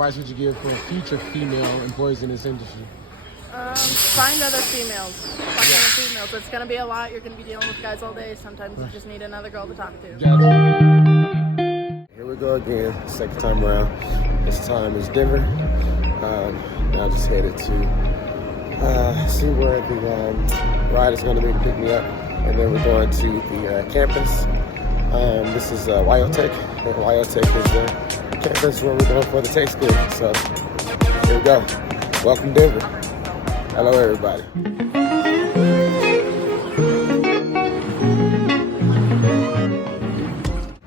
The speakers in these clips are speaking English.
advice would you give for future female employees in this industry? Find other females. Find other females. It's going to be a lot. You're going to be dealing with guys all day. Sometimes you just need another girl to talk to. Here we go again, second time around. This time is Denver. Now just headed to see where the ride is going to be to pick me up. And then we're going to the campus. This is Wyotech. And Wyotech is the campus where we're going for the tech school. So here we go. Welcome Denver. Hello everybody.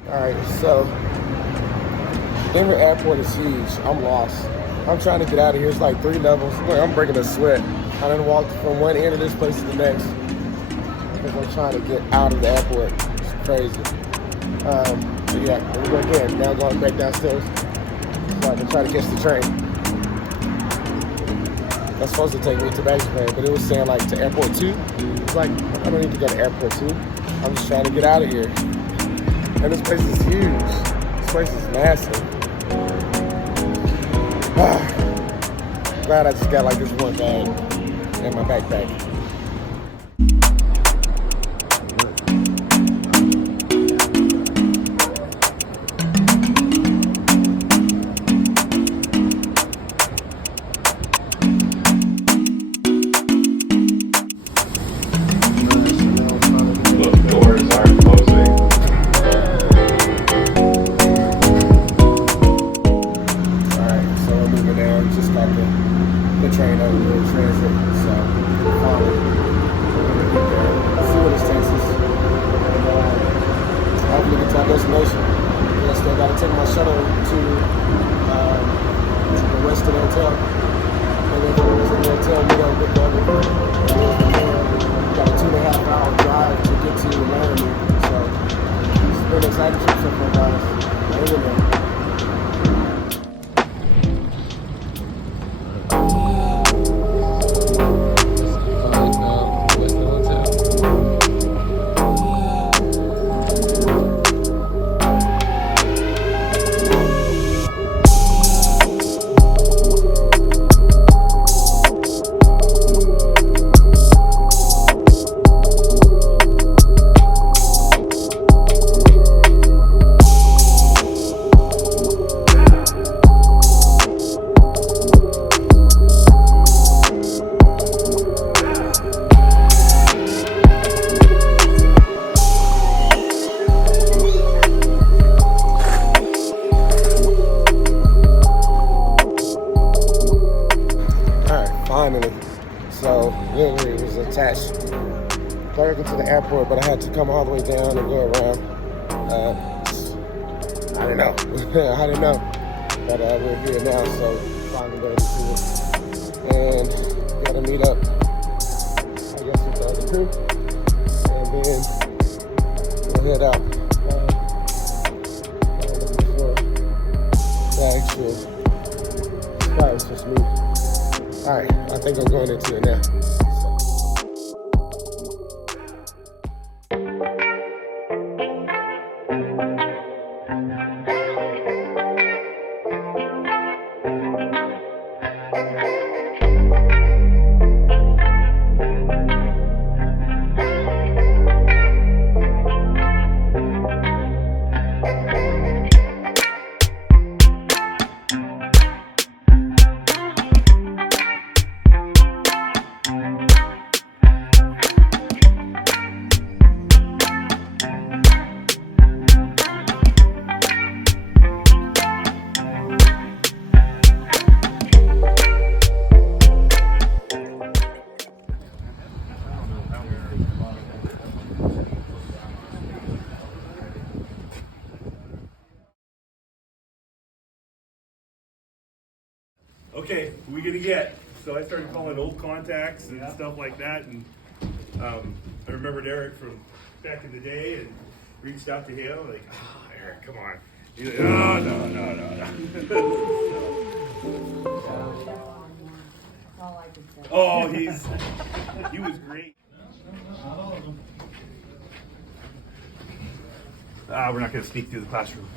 Alright, so Denver airport is huge. I'm lost. I'm trying to get out of here. It's like 3 levels. Look, I'm breaking a sweat. I done walked from one end of this place to the next because I'm trying to get out of the airport. It's crazy. But yeah, here we go again. Now going back downstairs so I can try to catch the train. That's supposed to take me to Baggage Claim, but it was saying like to airport 2. It's like, I don't need to go to airport 2. I'm just trying to get out of here. And this place is huge. This place is massive. Glad I just got like this one bag in my backpack. The train over here, transit, so we're gonna get there, see what this takes us, and hopefully get to our destination. I still gotta take my shuttle to the Westin Hotel, and then from the Westin Hotel, meet up with the other group, and then from there, got a 2.5-hour drive to get to Wyoming, so it's been an exciting trip so far, guys. Hang in there. Finally. So literally it was attached directly to the airport, but I had to come all the way down and go around. I didn't know. I didn't know. But we're here now, so finally got to see it. And gotta meet up, I guess, with the other crew. And then we'll head out. Looking for the actual spot. It's just me. All right, I think I'm going into it now. Okay, who are we gonna get? So I started calling old contacts and stuff like that, and I remembered Eric from back in the day and reached out to him, like, Eric, come on. He's like, oh, no. Oh, he was great. We're not gonna sneak through the classroom.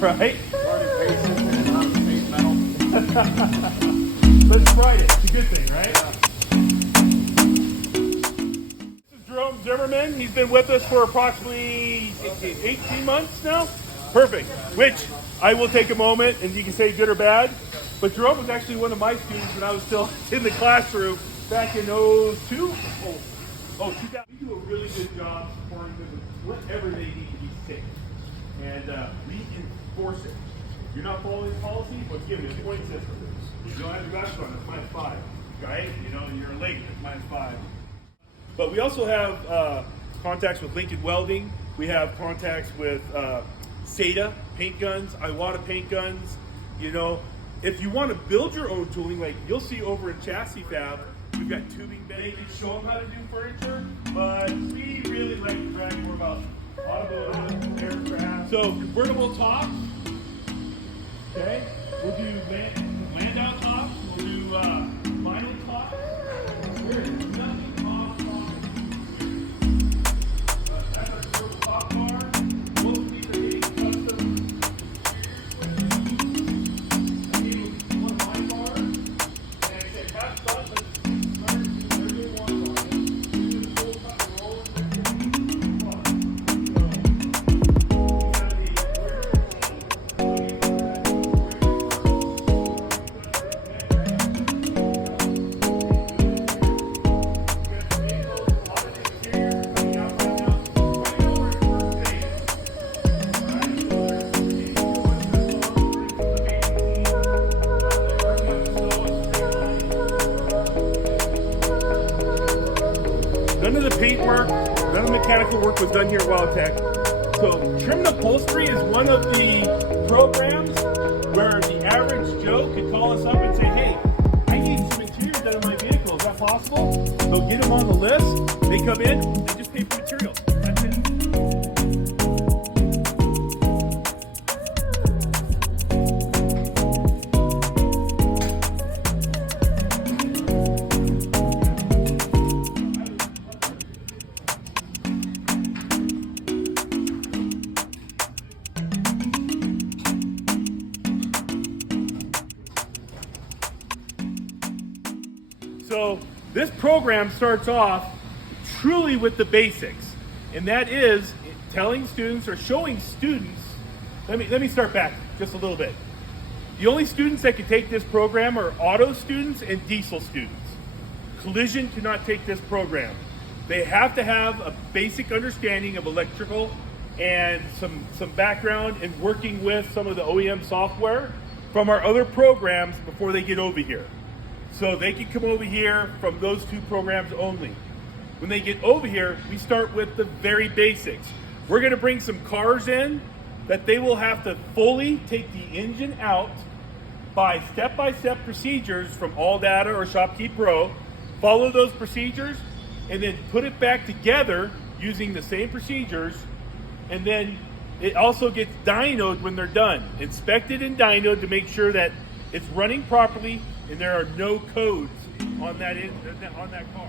right? Learning basics and how to paint metal. But it's Friday. It's a good thing, right? This is Jerome Zimmerman. He's been with us for approximately 18 months now. Perfect. Which I will take a moment and you can say good or bad. But Jerome was actually one of my students when I was still in the classroom back in 2000. We do a really good job supporting them with whatever they need to be safe. And we enforce it. If you're not following policy, what's given a point system. You don't have your glasses on, it's -5. Right? You know, you're late, it's -5. But we also have contacts with Lincoln Welding. We have contacts with SATA paint guns, Iwata paint guns. You know, if you want to build your own tooling, like you'll see over in Chassis Fab, we've got tubing bed. They can show them how to do furniture, but we really like to brag more about automotive, aircraft. So convertible tops. Okay, we'll do Landau tops. We'll do vinyl tops. There is nothing off tops. That's our convertible top bar. Most of these are getting custom. I gave you one of my bars, and I said have fun, but learn to do whatever you want on it. Do the full cut and roll and everything. Fun. So we have the none of the paint work, none of the mechanical work was done here at Wyotech. So trim and upholstery is one of the programs where the average Joe could call us up and say, hey, I need some interiors out of my vehicle. Is that possible? They'll get them on the list. They come in, they just pay for materials. That's it. So this program starts off truly with the basics, and that is telling students or showing students. Let me start back just a little bit. The only students that can take this program are auto students and diesel students. Collision cannot take this program. They have to have a basic understanding of electrical and some background in working with some of the OEM software from our other programs before they get over here. So they can come over here from those two programs only. When they get over here, we start with the very basics. We're gonna bring some cars in that they will have to fully take the engine out by step-by-step procedures from AllData or ShopKey Pro, follow those procedures, and then put it back together using the same procedures, and then it also gets dynoed when they're done. Inspected and dynoed to make sure that it's running properly and there are no codes on that car.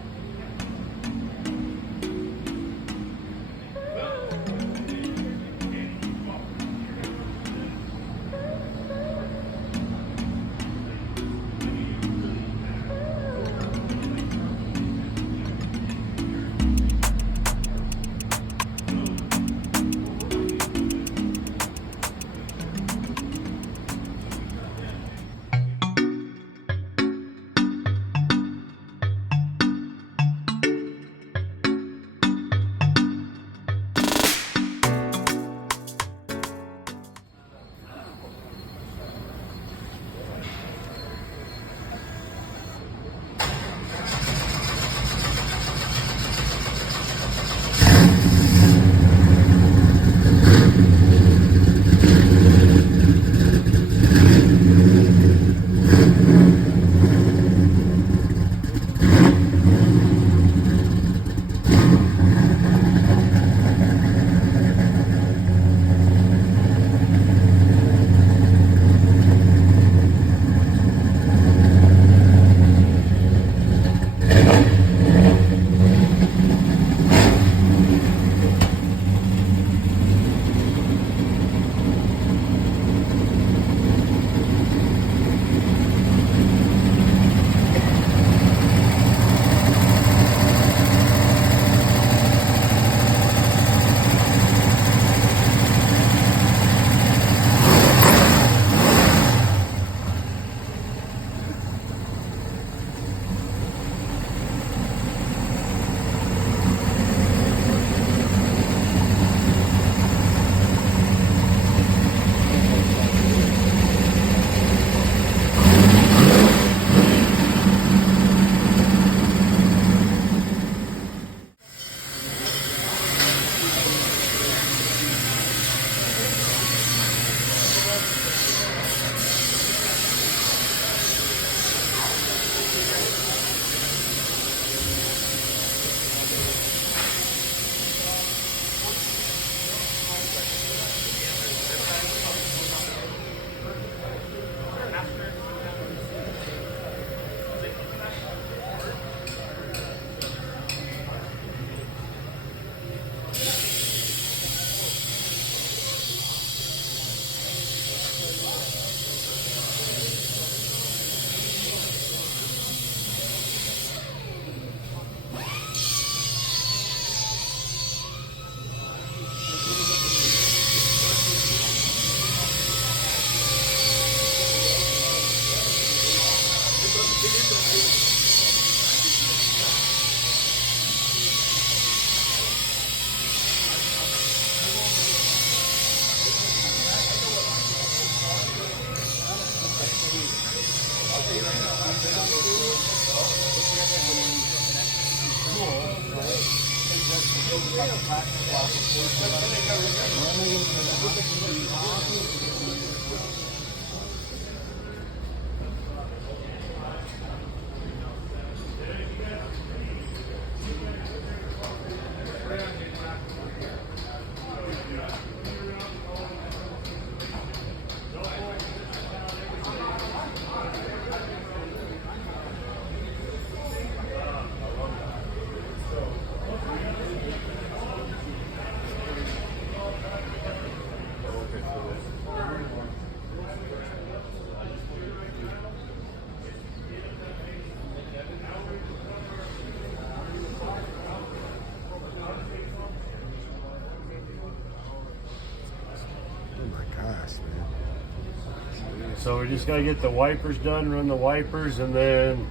Oh my gosh, man. So we just gotta get the wipers done, run the wipers, and then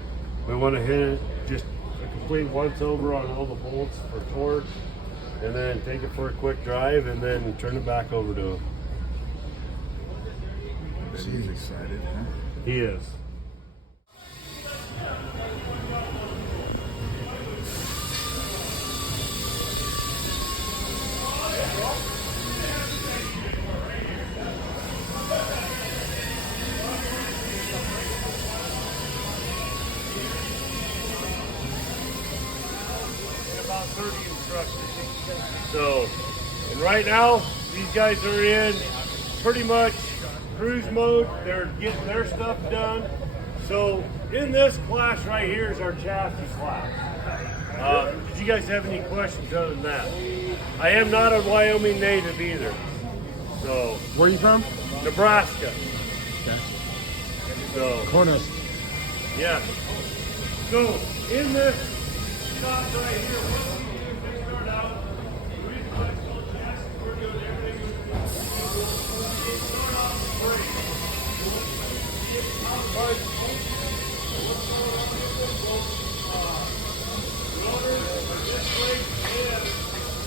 we want to hit it just a complete once over on all the bolts for torque, and then take it for a quick drive, and then turn it back over to him. He's excited, huh? He is. About 30 instructors. So, and right now, these guys are in pretty much cruise mode. They're getting their stuff done. So, in this class right here is our chassis class. Did you guys have any questions other than that? I am not a Wyoming native either. So, Where are you from? Nebraska. Okay. So, Corners. yeah. So, in this shop right here, what we do is start out, the reason why it's called chassis, we're doing everything with we start off with brake.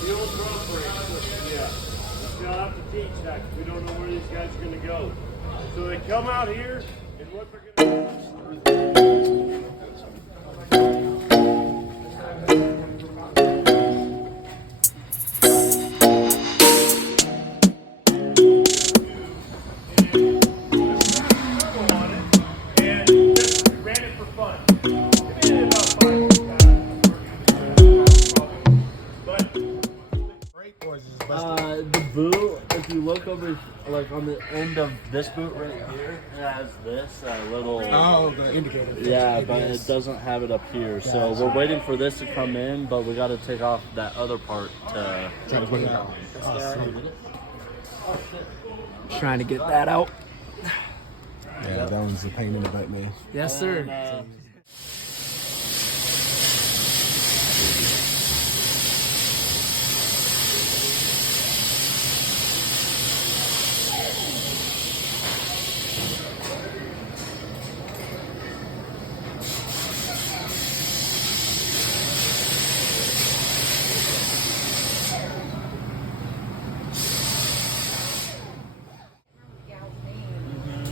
The old drum brake. Yeah. We'll have to teach that 'cause we don't know where these guys are going to go. So they come out here, and what they're going to do. The boot, if you look over, like on the end of this boot right here, it has this little. Oh, the indicator. Yeah, but it doesn't have it up here. So we're waiting for this to come in, but we got to take off that other part to Try to put it out. Trying to get that out. Yeah, that one's a pain in the butt, man. Yes, sir.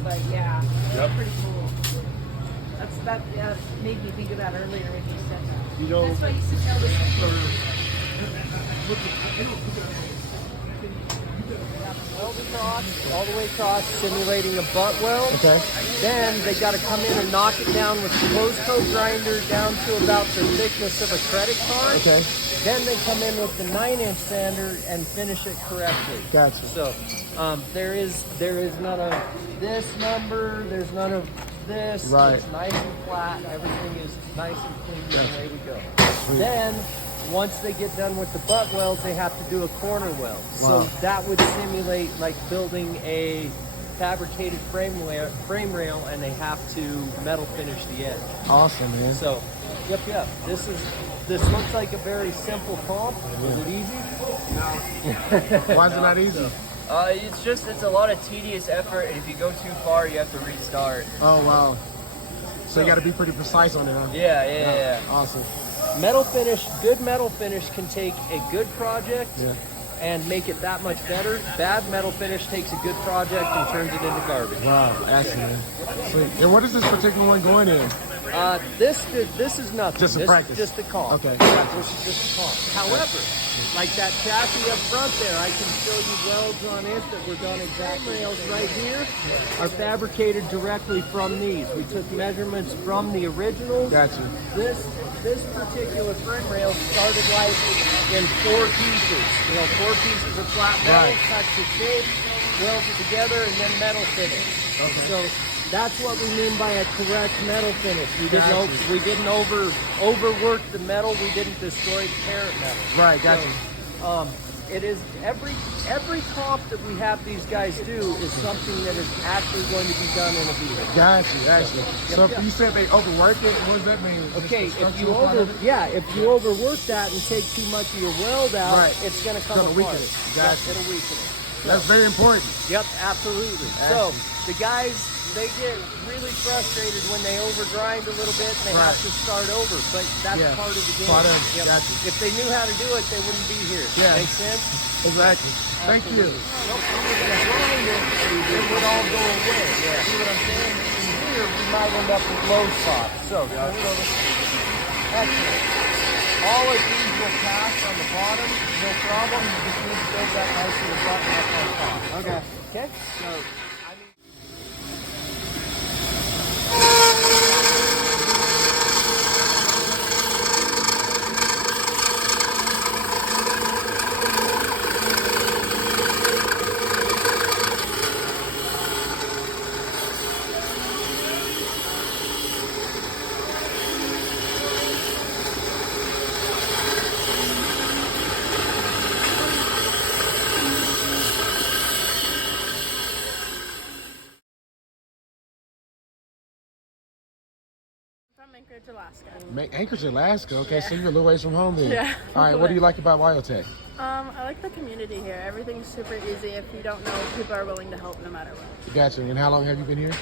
But yeah, that's pretty cool. That made me think of that earlier when you said that. You know, That's why I used to tell this. Weld across, all the way across, simulating a butt weld. Okay. Then they got to come in and knock it down with the closed toe grinder down to about the thickness of a credit card. Okay. Then they come in with the 9-inch sander and finish it correctly. Gotcha. So there is none of this number. There's none of this. Right. It's nice and flat. Everything is nice and clean. And away we go. Then once they get done with the butt weld, they have to do a corner weld. Wow. So that would simulate like building a fabricated frame rail, and they have to metal finish the edge. Awesome, man. So, yep. This looks like a very simple comp. Is it easy? Why is it not easy? It's a lot of tedious effort, and if you go too far, you have to restart. Oh, wow. So you got to be pretty precise on it, huh? Yeah. Awesome. Metal finish, good metal finish can take a good project Yeah. and make it that much better. Bad metal finish takes a good project and turns it into garbage. Wow, excellent. Sweet. And what is this particular one going in? This is nothing. Just a this practice. Is just a comp. Okay. This is just a comp. However, like that chassis up front there, I can show you welds on it that were done exactly. Rails right here are fabricated directly from these. We took measurements from the originals. Gotcha. This particular frame rail started like in 4 pieces. 4 pieces of flat metal, Right. cut to shape, welded together, and then metal finish. Okay. So that's what we mean by a correct metal finish. We didn't Gotcha. we didn't overwork the metal. We didn't destroy the parent metal. Right, gotcha. So, it is every comp that we have these guys do is something that is actually going to be done in a vehicle. Gotcha, actually. So Yep. you said they overwork it, what does that mean? Okay, Just the if you structural part of it? if you overwork that and take too much of your weld out, Right. it's going to come Gonna apart. weaken it. Yep, Gotcha. it'll weaken it. That's very important. Yep, absolutely. So the guys, they get really frustrated when they overdrind a little bit and they have Right. to start over. But that's Yeah, part of the game. part of it. Gotcha. If they knew how to do it, they wouldn't be here. Yeah. Make sense? Exactly. Thank you. Nope, it would all go away. See what I'm saying? And here we might end up with low spots. So turn it over. Excellent. All of these will pass on the bottom, no problem. You just need to build that nice little button up on top. Okay. Okay? So From Anchorage, Alaska. Anchorage, Alaska. Okay, so you're a little ways from home then. Yeah. All right, what do you like about Wyotech? I like the community here. Everything's super easy. If you don't know, people are willing to help no matter what. Gotcha. And how long have you been here?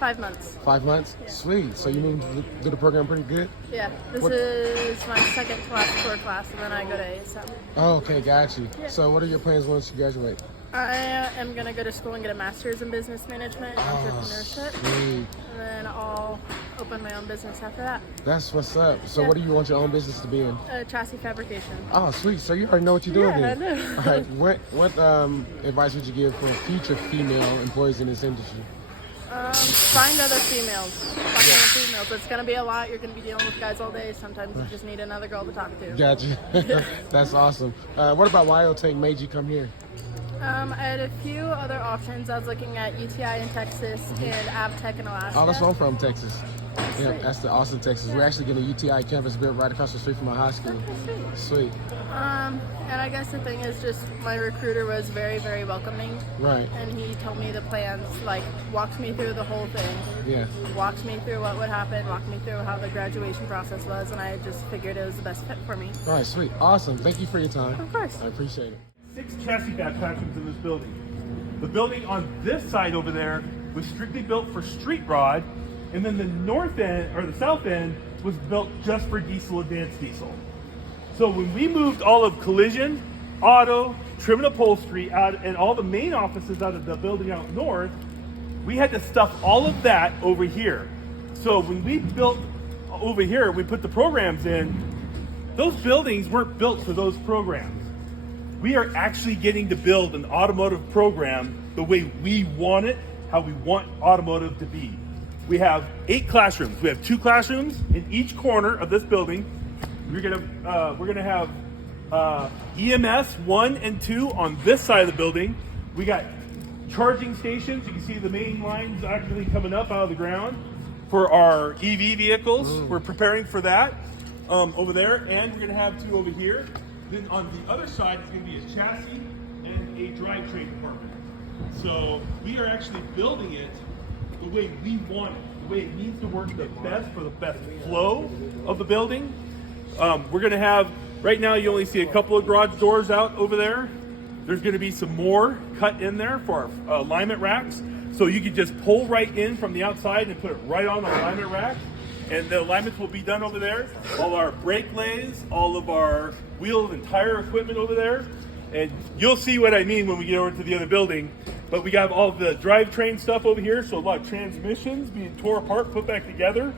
5 months. 5 months? Yeah. Sweet. So you moved through the program pretty good? Yeah, this What- is my second to last core class, and then I go to ASM. Oh, okay, got you. Yeah. So what are your plans once you graduate? I am going to go to school and get a master's in business management and entrepreneurship, Sweet. and then I'll open my own business after that. That's what's up. So Yeah. what do you want your own business to be in? Chassis fabrication. Oh, sweet. So you already know what you're doing Yeah, I then. know. All right. What advice would you give for future female employees in this industry? Find other females. Find other females. It's going to be a lot. You're going to be dealing with guys all day. Sometimes you just need another girl to talk to. Gotcha. That's awesome. What about Wyotech made you come here? I had a few other options. I was looking at UTI in Texas and AvTech in Alaska. Oh, that's where I'm from, Texas. Yeah, Sweet. that's the Austin, Texas. We're actually getting a UTI campus built right across the street from my high school. Okay, Sweet. and I guess the thing is just my recruiter was very, very welcoming. Right. And he told me the plans, like walked me through the whole thing. Yeah. Walked me through what would happen, walked me through how the graduation process was, and I just figured it was the best fit for me. All right, sweet. Awesome. Thank you for your time. Of course. I appreciate it. 6 chassis fab classrooms in this building. The building on this side over there was strictly built for street rod, and then the north end or the south end was built just for diesel, advanced diesel. So when we moved all of collision, auto, trim and upholstery out, and all the main offices out of the building out north, we had to stuff all of that over here. So when we built over here, we put the programs in, those buildings weren't built for those programs. We are actually getting to build an automotive program the way we want it, how we want automotive to be. We have 8 classrooms. We have 2 classrooms in each corner of this building. We're gonna have EMS 1 and 2 on this side of the building. We got charging stations. You can see the main lines actually coming up out of the ground for our EV vehicles. We're preparing for that over there, and we're gonna have 2 over here. Then on the other side is going to be a chassis and a drivetrain department. So we are actually building it the way we want it, the way it needs to work the best for the best flow of the building. We're going to have, right now you only see a couple of garage doors out over there. There's going to be some more cut in there for our alignment racks. So you can just pull right in from the outside and put it right on the alignment rack. And the alignments will be done over there. All our brake lays, all of our wheel and tire equipment over there. And you'll see what I mean when we get over to the other building. But we got all the drivetrain stuff over here, so a lot of transmissions being tore apart, put back together.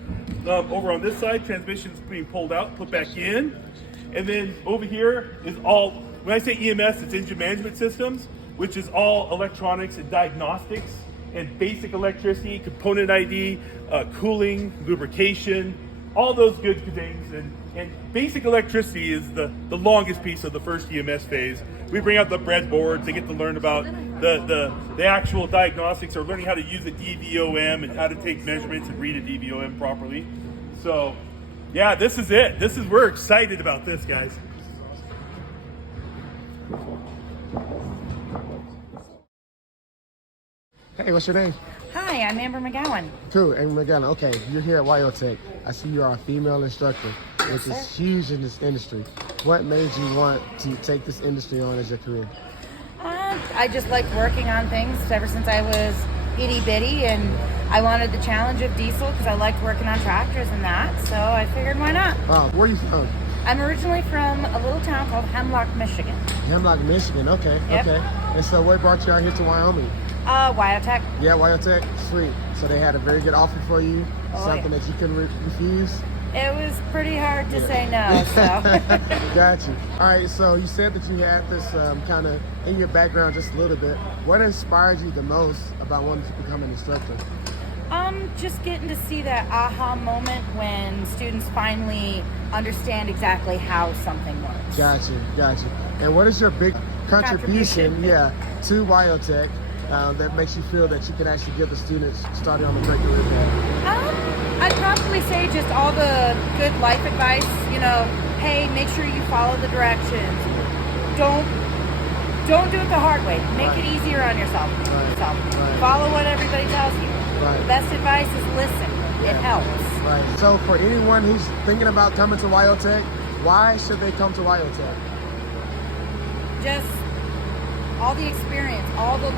Over on this side, transmissions being pulled out, put back in. And then over here is all, when I say EMS, it's engine management systems, which is all electronics and diagnostics and basic electricity, component ID, cooling, lubrication, all those good things. And basic electricity is the longest piece of the first EMS phase. We bring out the breadboards, they get to learn about the actual diagnostics, or learning how to use a DVOM and how to take measurements and read a DVOM properly. So yeah, this is it. We're excited about this, guys. Hey, what's your name? Hi, I'm Amber McGowan. Cool, Amber McGowan. Okay, you're here at Wyotech. I see you are a female instructor, which is huge in this industry. What made you want to take this industry on as your career? I just like working on things ever since I was itty bitty, and I wanted the challenge of diesel because I liked working on tractors and that, so I figured why not? Where are you from? I'm originally from a little town called Hemlock, Michigan. Hemlock, Michigan. Okay, Yep. okay. And so what brought you out here to Wyoming? Wyotech. Yeah, Wyotech. Sweet. So they had a very good offer for you, something that you couldn't refuse? It was pretty hard to say no, so. Got you. All right, so you said that you had this kind of in your background just a little bit. What inspired you the most about wanting to become an instructor? Just getting to see that aha moment when students finally understand exactly how something works. Got you, got you. And what is your big contribution. To Wyotech that makes you feel that you can actually give the students starting on the great career path? I'd probably say just all the good life advice, hey, make sure you follow the directions. Don't do it the hard way. Make it easier on yourself. Follow what everybody tells you. The best advice is listen. It helps. Right. So for anyone who's thinking about coming to Wyotech, why should they come to Wyotech? Just all the experience, all the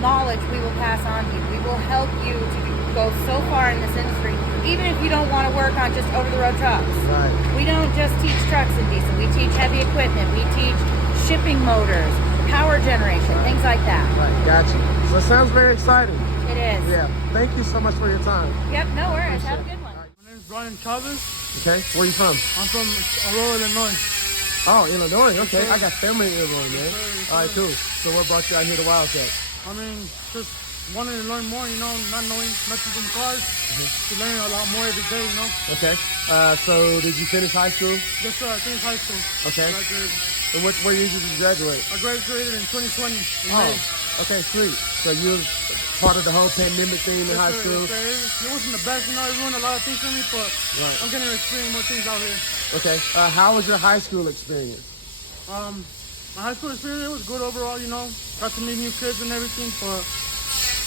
knowledge we will pass on to you. We will help you to go so far in this industry, even if you don't want to work on just over-the-road trucks. Right. We don't just teach trucks and diesel. We teach heavy equipment. We teach shipping motors, power generation, things like that. Right, got you. So it sounds very exciting. It is. Yeah. Thank you so much for your time. Yep, no worries. Have a good one. My name's Brian Chavez. Okay, where are you from? I'm from Aurora, Illinois. Oh, Illinois. Okay, I got family in Illinois, man. All right, cool. So what brought you out here to Wildcat? I mean, just wanted to learn more, not knowing nothing from cars, to learn a lot more every day, Okay. So did you finish high school? Yes, sir. I finished high school. Okay. Graduated. And what year did you graduate? I graduated in 2020 in May. Okay, sweet. So you were part of the whole pandemic thing in high school? Yes, sir. It wasn't the best, it ruined a lot of things for me, but I'm getting to experience more things out here. Okay. How was your high school experience? My high school experience, it was good overall, Got to meet new kids and everything, but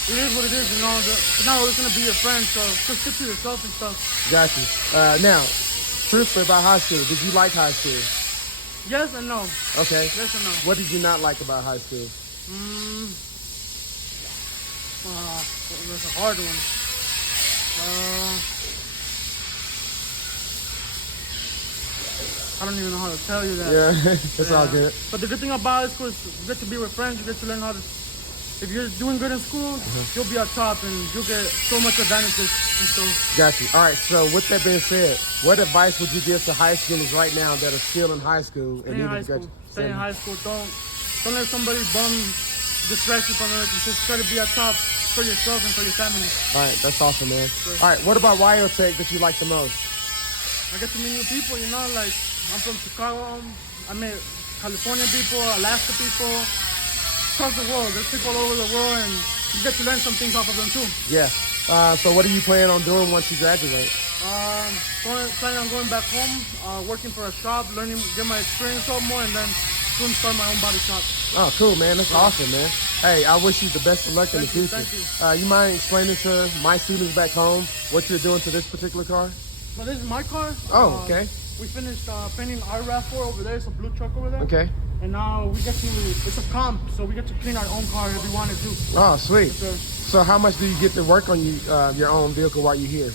it is what it is, They're not always going to be your friends, so just stick to yourself and stuff. Got you. Now, truthfully about high school, did you like high school? Yes and no. Okay. Yes and no. What did you not like about high school? That's a hard one. I don't even know how to tell you that. Yeah, it's all good. But the good thing about high school is you get to be with friends, you get to learn how to... If you're doing good in school, you'll be at top and you'll get so much advantages. And so. Got you. All right, so with that being said, what advice would you give to high schoolers right now that are still in high school? Stay in high school. Stay in high school. Don't let somebody distract you from everything. Just try to be at top for yourself and for your family. All right, that's awesome, man. All right, what about Wyotech that you like the most? I get to meet new people, like I'm from Chicago. I met California people, Alaska people, across the world. There's people all over the world, and you get to learn some things off of them too. Yeah. So what are you planning on doing once you graduate? Planning on going back home, working for a shop, get my experience out more, and then soon start my own body shop. Oh, cool, man. That's awesome, man. Hey, I wish you the best of luck in the future. Thank you. You mind explaining to my students back home what you're doing to this particular car? Well, this is my car. Oh, okay. We finished painting our RAV4 over there. It's a blue truck over there. Okay. And now it's a comp, so we get to clean our own car if we wanted to. Oh, sweet. Yes, so how much do you get to work on your own vehicle while you're here?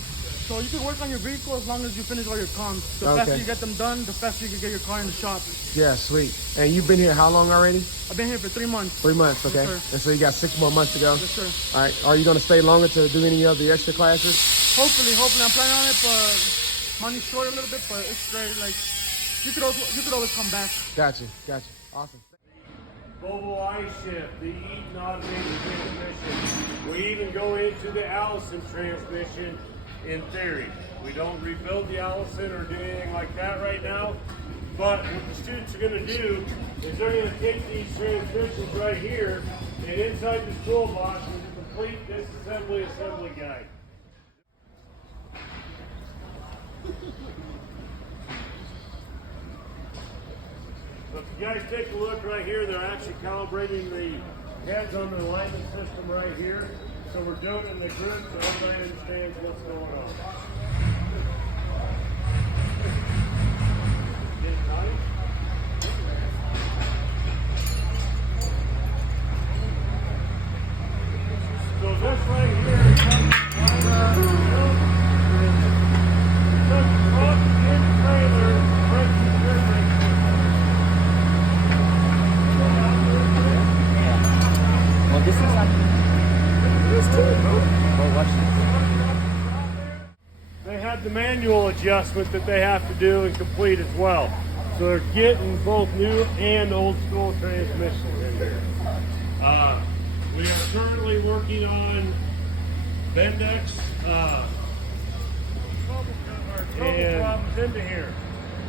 So you can work on your vehicle as long as you finish all your comms. The Okay. faster you get them done, the faster you can get your car in the shop. Yeah, sweet. And you've been here how long already? I've been here for 3 months. 3 months, okay. Yes, And so you got 6 more months to go? Yes, sir. All right. Are you going to stay longer to do any of the extra classes? Hopefully. I'm planning on it, but money's short a little bit, but it's great. Like, you could always come back. Gotcha. Awesome. Volvo I-Shift, the Eaton automated transmission. We even go into the Allison transmission in theory. We don't rebuild the Allison or do anything like that right now. But what the students are going to do is they're going to take these transmissions right here and inside this toolbox is a complete disassembly assembly guide. So if you guys take a look right here, they're actually calibrating the heads on the alignment system right here. So we're doing it in the group so everybody understands what's going on. Get it tight? So this right here is coming right truck and trailer, brake and rear brake system. Well, this is like this too. Oh, watch They have the manual adjustment that they have to do and complete as well. So they're getting both new and old school transmissions in there. We are currently working on Bendex and problems into here.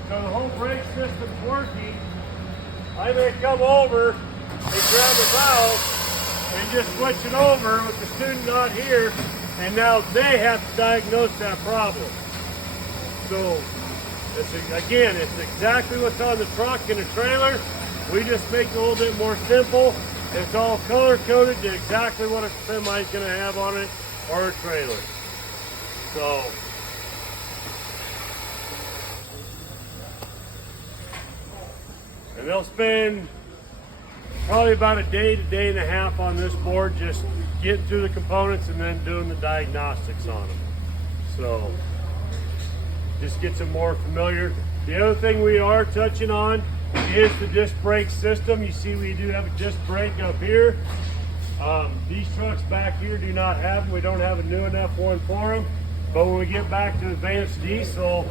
So the whole brake system's working. I may come over and grab a valve and just switch it over with the student not here, and now they have to diagnose that problem. So, it's exactly what's on the truck and the trailer. We just make it a little bit more simple. It's all color-coded to exactly what a semi is going to have on it or a trailer. So, and they'll spend probably about a day to day and a half on this board, just getting through the components and then doing the diagnostics on them. So just gets them more familiar. The other thing we are touching on is the disc brake system. You see we do have a disc brake up here. These trucks back here do not have them. We don't have a new enough one for them. But when we get back to advanced diesel,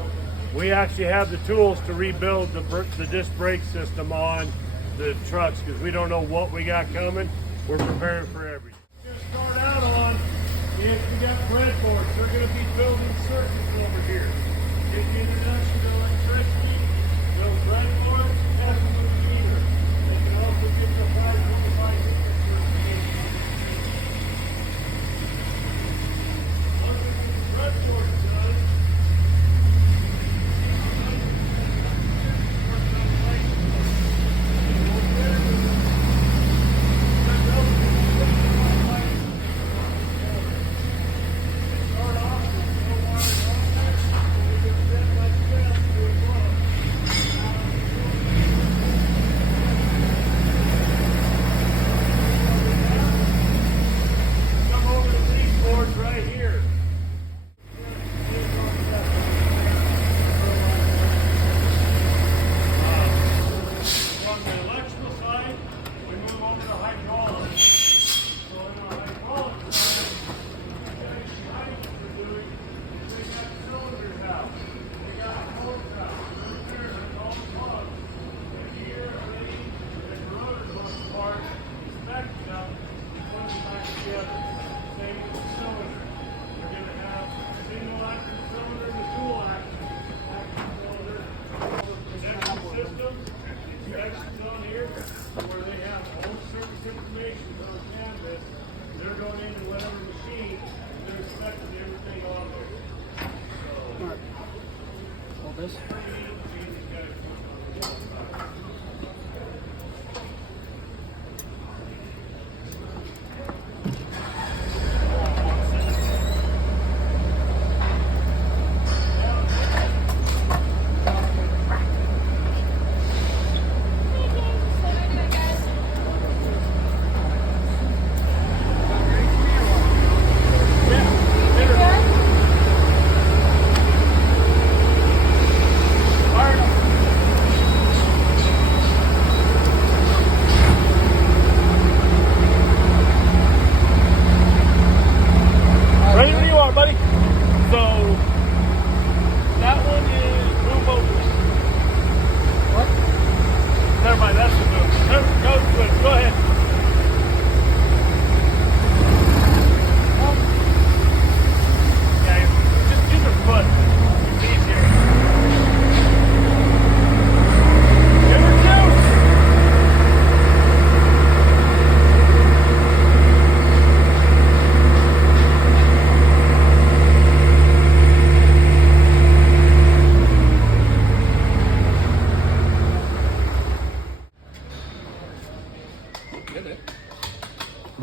we actually have the tools to rebuild the disc brake system on the trucks because we don't know what we got coming. We're preparing for everything. We're going to start out on is we got breadboards. They're going to be building circuits over here. Get the introduction to electricity, build breadboards, test them with the meter. They can also get the parts and devices for the once we get the breadboards done,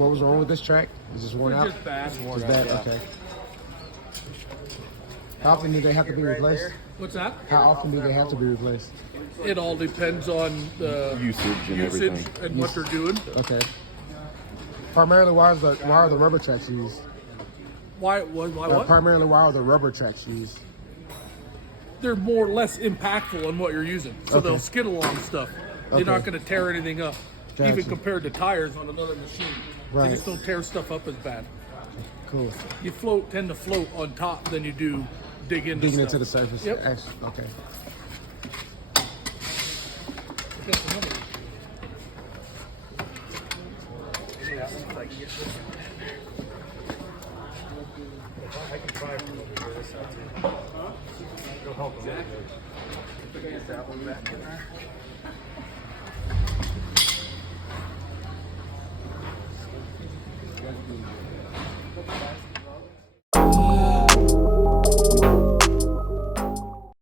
What was wrong with this track? Is this worn out? Just bad. Just bad. Okay. How often do they have to be replaced? What's that? How often do they have to be replaced? It all depends on the Usage and what they're doing. Okay. Primarily, why are the rubber tracks used? Why what? Primarily, why are the rubber tracks used? They're more or less impactful on what you're using, so Okay. they'll skid along stuff. They're not going to tear anything up, even Gotcha. compared to tires on another machine. Right. They just don't tear stuff up as bad. Cool. You tend to float on top than you do digging Into the surface. Yep. Okay. I can try from over here. This side too. It'll help a little bit. Get that one back in there.